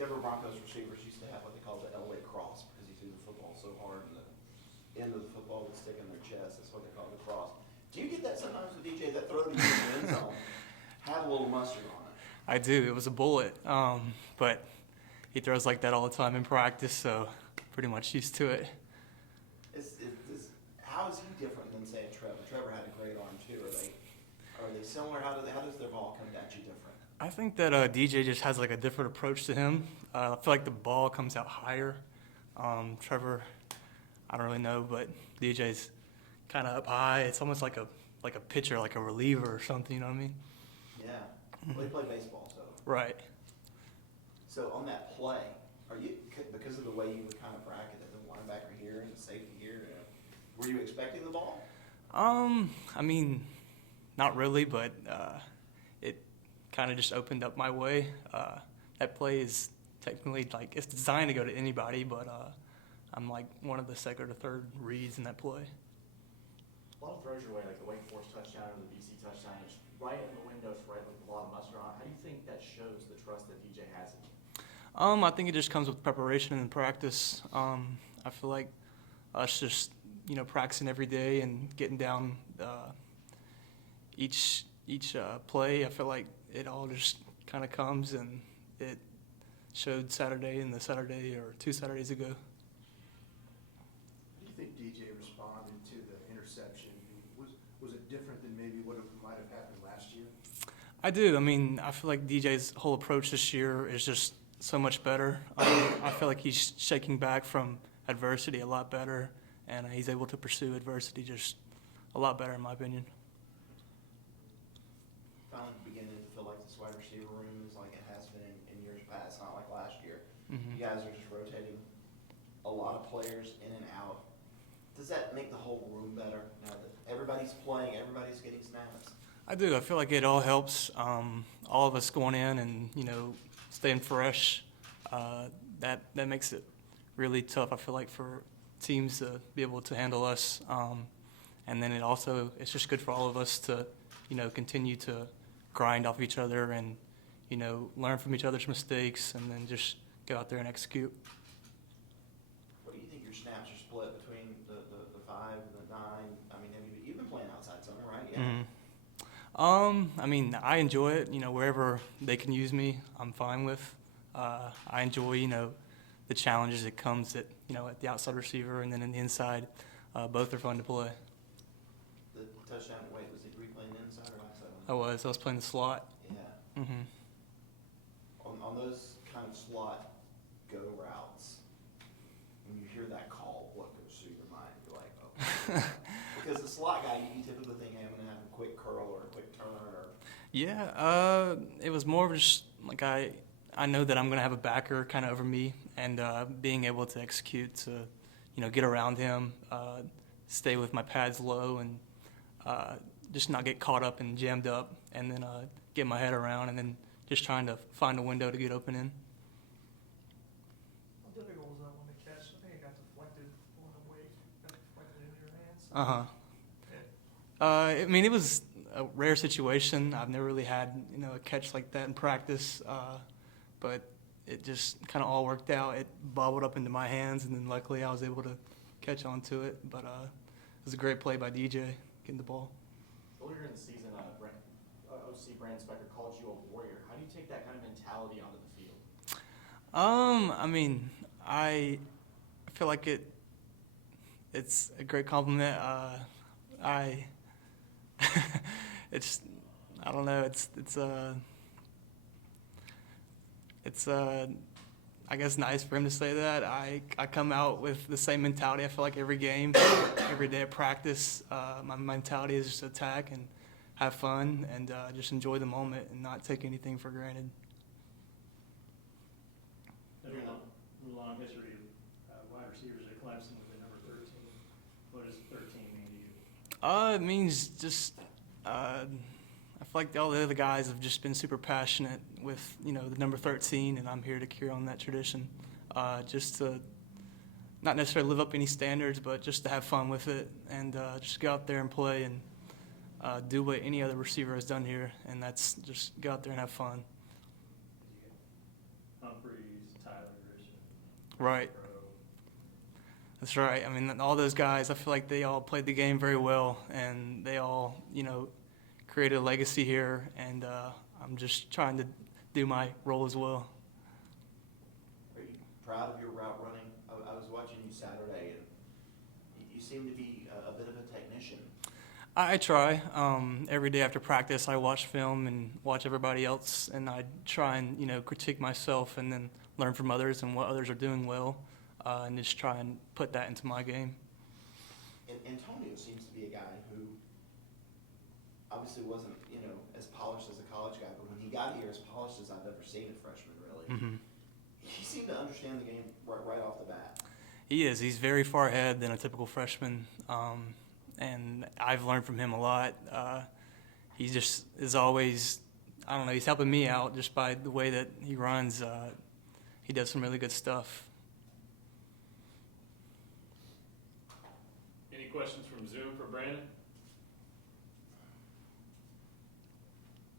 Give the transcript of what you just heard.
Denver Broncos receivers used to have what they call the LA cross because he threw the football so hard and the end of the football would stick in their chest. That's what they call the cross. Do you get that sometimes with DJ? That throw to the end zone had a little mustard on it. I do. It was a bullet. But he throws like that all the time in practice, so pretty much used to it. How is he different than, say, a Trevor? Trevor had a great arm, too. Are they similar? How does their ball come at you different? I think that DJ just has like a different approach to him. I feel like the ball comes out higher. Trevor, I don't really know, but DJ's kind of up high. It's almost like a pitcher, like a reliever or something, you know what I mean? Yeah. Well, they play baseball, so. Right. So on that play, are you, because of the way you would kind of bracket it, the linebacker here and the safety here, were you expecting the ball? I mean, not really, but it kind of just opened up my way. That play is technically like it's designed to go to anybody, but I'm like one of the second or third reads in that play. A lot of throws your way, like the Wake Forest touchdown or the BC touchdown, it's right in the window, it's right with a lot of mustard on. How do you think that shows the trust that DJ has in you? I think it just comes with preparation and practice. I feel like us just practicing every day and getting down each play. I feel like it all just kind of comes, and it showed Saturday and the Saturday or 2 Saturdays ago. How do you think DJ responded to the interception? Was it different than maybe what might have happened last year? I do. I mean, I feel like DJ's whole approach this year is just so much better. I feel like he's shaking back from adversity a lot better, and he's able to pursue adversity just a lot better, in my opinion. Finally beginning to feel like this wide receiver room is like it has been in years past, not like last year. Mm-hmm. You guys are just rotating a lot of players in and out. Does that make the whole room better now that everybody's playing, everybody's getting snaps? I do. I feel like it all helps. All of us going in and staying fresh. That makes it really tough. I feel like for teams to be able to handle us, and then it's just good for all of us to continue to grind off each other and learn from each other's mistakes, and then just go out there and execute. What do you think your snaps are split between the 5 and the 9? I mean, you've been playing outside center, right? Yeah. Mm-hmm. I mean, I enjoy it. Wherever they can use me, I'm fine with. I enjoy, the challenges it comes at the outside receiver and then in the inside. Both are fun to play. The touchdown, were you playing inside or outside? I was playing the slot. Yeah. Mm-hmm. On those kind of slot go routes, when you hear that call, what goes through your mind? You're like, oh. Because the slot guy, you typically think, hey, I'm going to have a quick curl or a quick turn or... Yeah, it was more of just like I know that I'm going to have a backer kind of over me, and being able to execute to, get around him, stay with my pads low, and just not get caught up and jammed up, and then get my head around, and then just trying to find a window to get open in. How difficult was that one to catch? I think it got deflected on the way, got deflected into your hands. I mean, it was a rare situation. I've never really had, a catch like that in practice, but it just kind of all worked out. It bobbled up into my hands, and then luckily I was able to catch onto it. But it was a great play by DJ, getting the ball. Earlier in the season, OC Brannon Spector called you a warrior. How do you take that kind of mentality onto the field? I mean, I feel like it's a great compliment. I don't know. It's I guess nice for him to say that. I come out with the same mentality. I feel like every game, every day at practice, my mentality is just attack and have fun and just enjoy the moment and not take anything for granted. Long history of wide receivers at Clemson with the number 13. What does 13 mean to you? It means just I feel like all the other guys have just been super passionate with the number 13, and I'm here to carry on that tradition. Just to not necessarily live up any standards, but just to have fun with it and just go out there and play and do what any other receiver has done here, and that's just go out there and have fun. Humphreys, Right. That's right. I mean, all those guys, I feel like they all played the game very well, and they all, created a legacy here, and I'm just trying to do my role as well. Are you proud of your route running? I was watching you Saturday, and you seem to be a bit of a technician. I try. Every day after practice, I watch film and watch everybody else, and I try and, critique myself and then learn from others and what others are doing well, and just try and put that into my game. And Antonio seems to be a guy who obviously wasn't, as polished as a college guy, but when he got here, as polished as I've ever seen a freshman, really. Mm-hmm. He seemed to understand the game right off the bat. He is. He's very far ahead than a typical freshman, and I've learned from him a lot. He just is always, I don't know, he's helping me out just by the way that he runs. He does some really good stuff. Any questions from Zoom for Brandon?